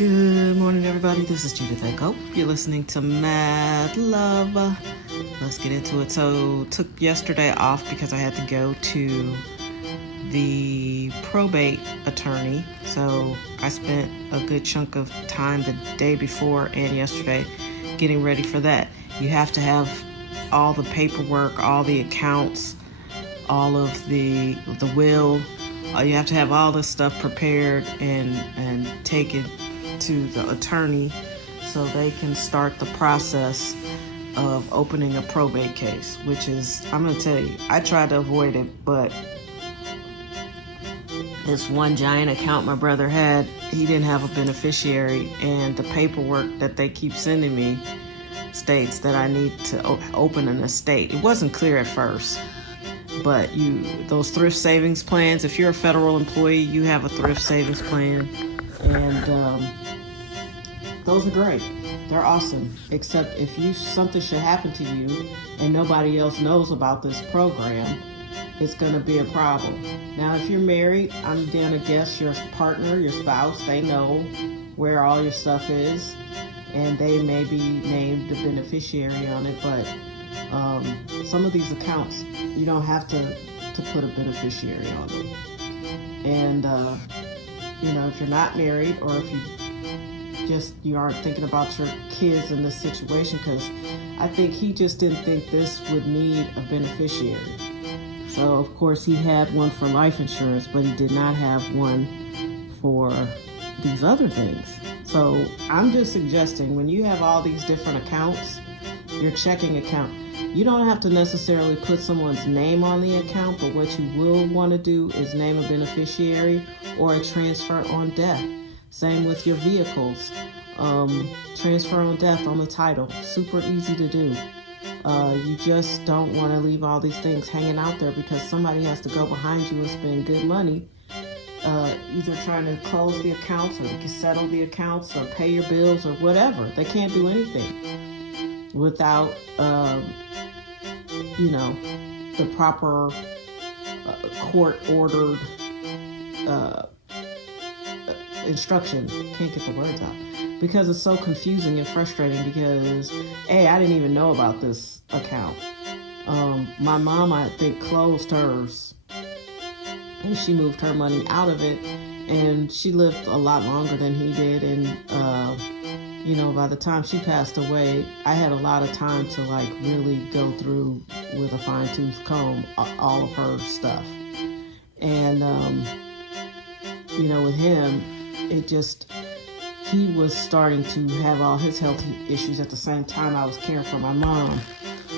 Good morning, everybody. This is Judith Echo. You're listening to Mad Love. Let's get into it. So, took yesterday off because I had to go to the probate attorney. So, I spent a good chunk of time the day before and yesterday getting ready for that. You have to have all the paperwork, all the accounts, all of the will. You have to have all this stuff prepared and take it to the attorney so they can start the process of opening a probate case, which is, I'm going to tell you, I tried to avoid it, but this one giant account my brother had, he didn't have a beneficiary, and the paperwork that they keep sending me states that I need to open an estate. It wasn't clear at first, but those thrift savings plans, if you're a federal employee, you have a thrift savings plan, and those are great. They're awesome. Except if something should happen to you and nobody else knows about this program, it's going to be a problem. Now, if you're married, I'm going to guess your partner, your spouse, they know where all your stuff is, and they may be named the beneficiary on it. But some of these accounts, you don't have to put a beneficiary on them. And if you're not married, or if you aren't thinking about your kids in this situation, because I think he just didn't think this would need a beneficiary. So of course he had one for life insurance, but he did not have one for these other things. So I'm just suggesting, when you have all these different accounts, your checking account, you don't have to necessarily put someone's name on the account, but what you will want to do is name a beneficiary or a transfer on death. Same with your vehicles. Transfer on death on the title. Super easy to do. You just don't want to leave all these things hanging out there, because somebody has to go behind you and spend good money, either trying to close the accounts, or settle the accounts, or pay your bills, or whatever. They can't do anything without, the proper court-ordered instruction. Can't get the words out because it's so confusing and frustrating, because I didn't even know about this account. My mom, I think, closed hers, and she moved her money out of it, and she lived a lot longer than he did, and by the time she passed away, I had a lot of time to really go through with a fine-tooth comb all of her stuff. And with him, he was starting to have all his health issues at the same time I was caring for my mom.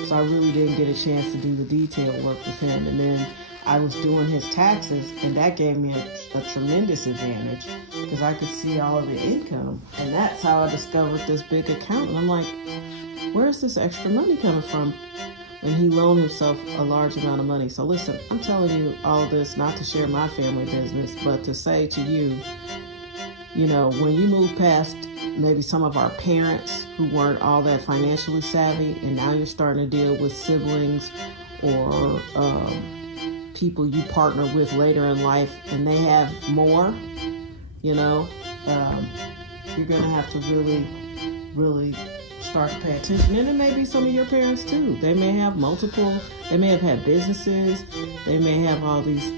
So I really didn't get a chance to do the detail work with him. And then I was doing his taxes, and that gave me a tremendous advantage, because I could see all of the income. And that's how I discovered this big account. And I'm like, where's this extra money coming from? And he loaned himself a large amount of money. So listen, I'm telling you all this not to share my family business, but to say to you, when you move past maybe some of our parents who weren't all that financially savvy, and now you're starting to deal with siblings or people you partner with later in life, and they have more, you're going to have to really, really start to pay attention. And it may be some of your parents too. They may have they may have had businesses, they may have all these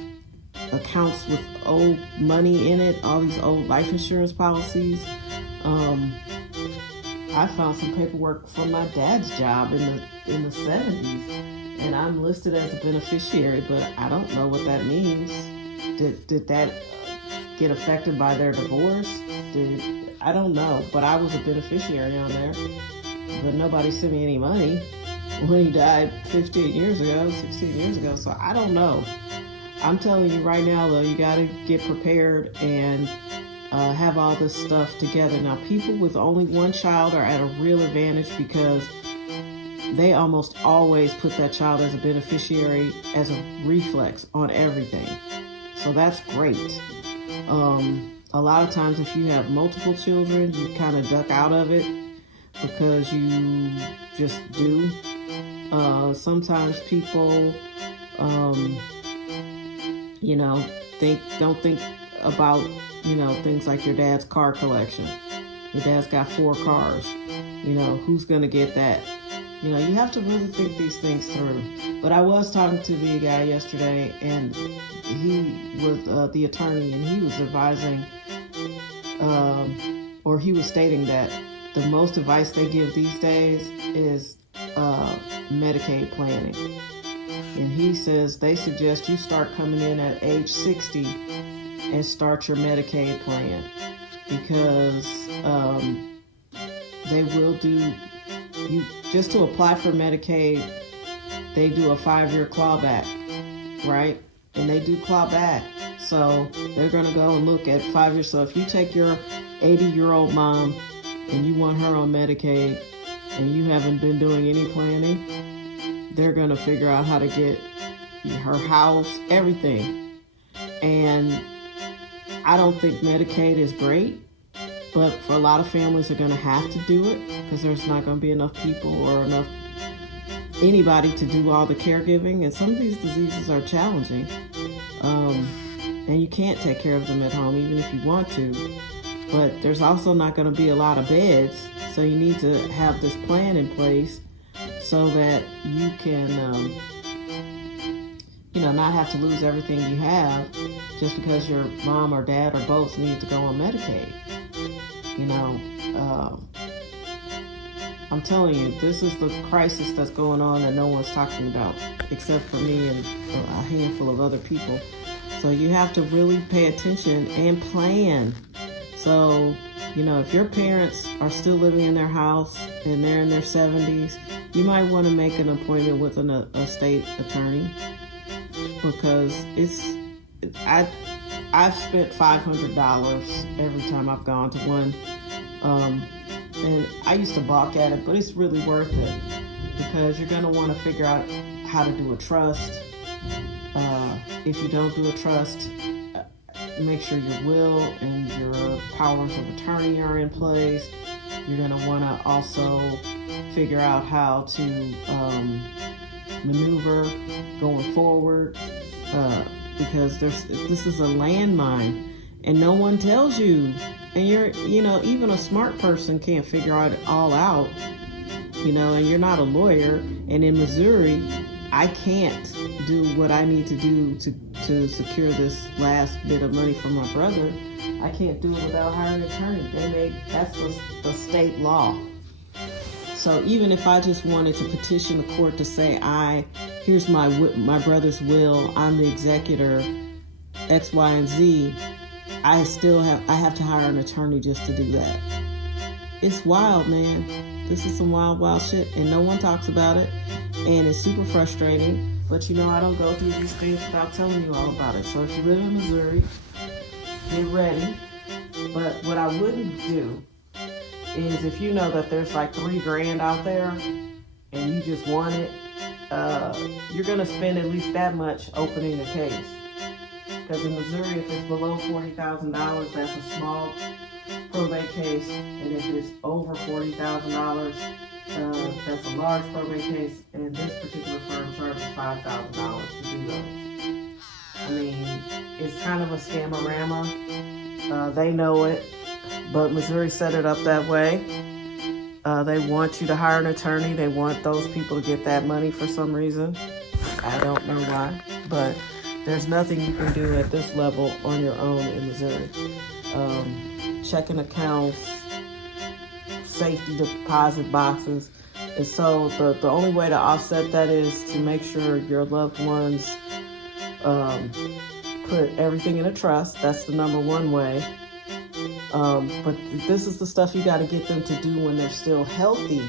accounts with old money in it, all these old life insurance policies. I found some paperwork from my dad's job in the 70s, and I'm listed as a beneficiary, but I don't know what that means. Did that get affected by their divorce? I don't know, but I was a beneficiary on there. But nobody sent me any money when he died 16 years ago, so I don't know. I'm telling you right now, though, you got to get prepared and have all this stuff together. Now, people with only one child are at a real advantage, because they almost always put that child as a beneficiary as a reflex on everything. So that's great. A lot of times, if you have multiple children, you kind of duck out of it because you just do. Sometimes people, don't think about, things like your dad's car collection. Your dad's got 4 cars. Who's going to get that? You have to really think these things through. But I was talking to the guy yesterday, and he was the attorney, and he was advising, or he was stating that the most advice they give these days is Medicaid planning. And he says they suggest you start coming in at age 60 and start your Medicaid plan, because they will do, you just to apply for Medicaid, they do a 5-year clawback, right? And they do clawback. So they're going to go and look at 5 years. So if you take your 80-year-old mom and you want her on Medicaid and you haven't been doing any planning, they're going to figure out how to get her house, everything. And I don't think Medicaid is great, but for a lot of families are going to have to do it because there's not going to be enough people or enough anybody to do all the caregiving. And some of these diseases are challenging. And you can't take care of them at home even if you want to. But there's also not going to be a lot of beds. So you need to have this plan in place so that you can, not have to lose everything you have just because your mom or dad or both need to go on Medicaid. I'm telling you, this is the crisis that's going on that no one's talking about except for me and a handful of other people. So you have to really pay attention and plan. So, if your parents are still living in their house and they're in their 70s, you might want to make an appointment with a state attorney, because I've spent $500 every time I've gone to one. And I used to balk at it, but it's really worth it, because you're going to want to figure out how to do a trust. If you don't do a trust, make sure your will and your powers of attorney are in place. You're going to want to also figure out how to maneuver going forward, because this is a landmine and no one tells you. And even a smart person can't figure it all out, and you're not a lawyer. And in Missouri, I can't do what I need to do to secure this last bit of money from my brother. I can't do it without hiring an attorney. That's the state law. So even if I just wanted to petition the court to say, here's my brother's will, I'm the executor, X, Y, and Z, I have to hire an attorney just to do that. It's wild, man. This is some wild, wild shit, and no one talks about it, and it's super frustrating. But I don't go through these things without telling you all about it. So if you live in Missouri, get ready. But what I wouldn't do is, if you know that there's like $3,000 out there and you just want it, you're gonna spend at least that much opening a case. Because in Missouri, if it's below $40,000, that's a small probate case. And if it's over $40,000, that's a large probate case. And this particular firm charges $5,000 to do those. I mean, it's kind of a scamorama. They know it, but Missouri set it up that way. They want you to hire an attorney. They want those people to get that money for some reason. I don't know why, but there's nothing you can do at this level on your own in Missouri. Checking accounts, safety deposit boxes. And so the only way to offset that is to make sure your loved ones put everything in a trust. That's the number one way. But this is the stuff you got to get them to do when they're still healthy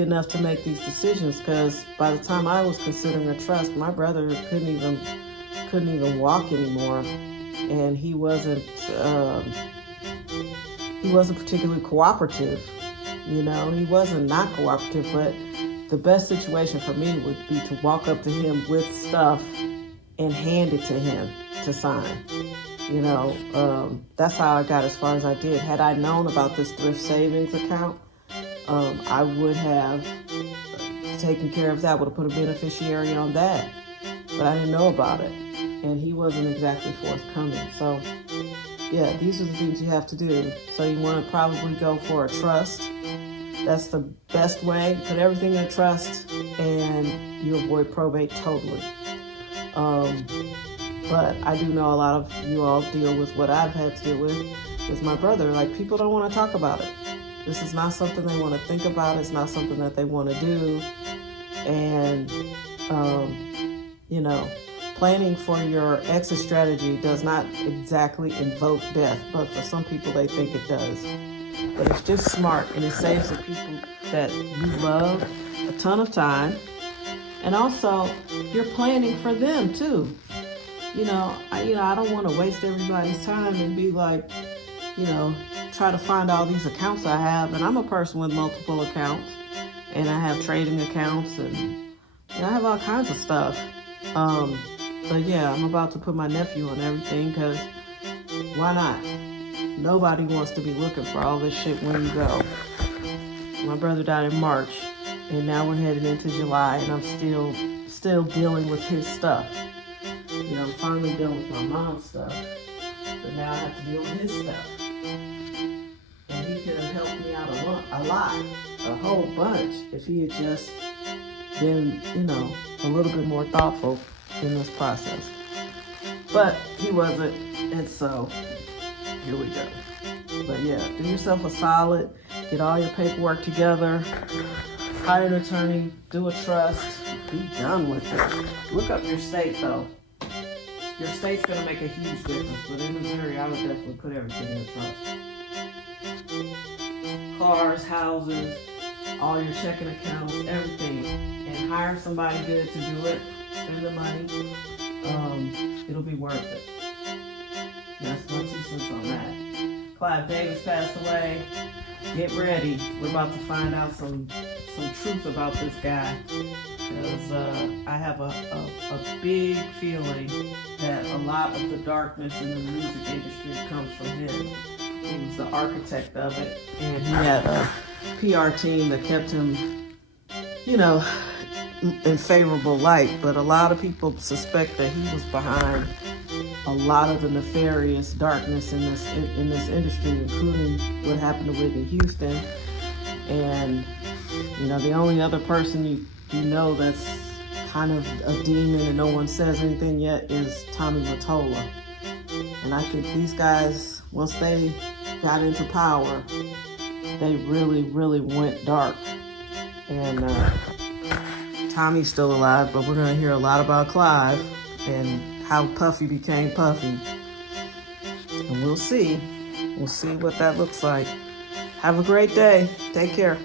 enough to make these decisions. Because by the time I was considering a trust, my brother couldn't even walk anymore, and he wasn't particularly cooperative. He wasn't not cooperative, but the best situation for me would be to walk up to him with stuff and hand it to him to sign. That's how I got as far as I did. Had I known about this thrift savings account, I would have taken care of that, would have put a beneficiary on that. But I didn't know about it, and he wasn't exactly forthcoming. So yeah, these are the things you have to do. So you want to probably go for a trust. That's the best way. Put everything in trust and you avoid probate totally. But I do know a lot of you all deal with what I've had to deal with my brother. Like, people don't want to talk about it. This is not something they want to think about. It's not something that they want to do. And, you know, planning for your exit strategy does not exactly invoke death, but for some people they think it does. But it's just smart, and it saves the people that you love a ton of time. And also, you're planning for them too. I don't want to waste everybody's time and be like, try to find all these accounts I have. And I'm a person with multiple accounts, and I have trading accounts, and I have all kinds of stuff. But yeah, I'm about to put my nephew on everything, because why not? Nobody wants to be looking for all this shit when you go. My brother died in March, and now we're headed into July, and I'm still dealing with his stuff. I'm finally dealing with my mom's stuff, but now I have to deal with his stuff. And he could have helped me out a lot, a whole bunch, if he had just been, a little bit more thoughtful in this process. But he wasn't, and so here we go. But yeah, do yourself a solid, get all your paperwork together, hire an attorney, do a trust, be done with it. Look up your state though. Your state's gonna make a huge difference, but in Missouri, I would definitely put everything in a trust. Cars, houses, all your checking accounts, everything. And hire somebody good to do it, spend the money. It'll be worth it. That's my 2 cents on that. Clive Davis passed away. Get ready. We're about to find out some truth about this guy. Because I have a big feeling that a lot of the darkness in the music industry comes from him. He was the architect of it, and he had a PR team that kept him, in favorable light. But a lot of people suspect that he was behind a lot of the nefarious darkness in this industry, including what happened to Whitney Houston. And the only other person you that's kind of a demon and no one says anything yet is Tommy Mottola. And I think these guys, once they got into power, they really, really went dark. And Tommy's still alive, but we're going to hear a lot about Clive and how Puffy became Puffy. And we'll see. We'll see what that looks like. Have a great day. Take care.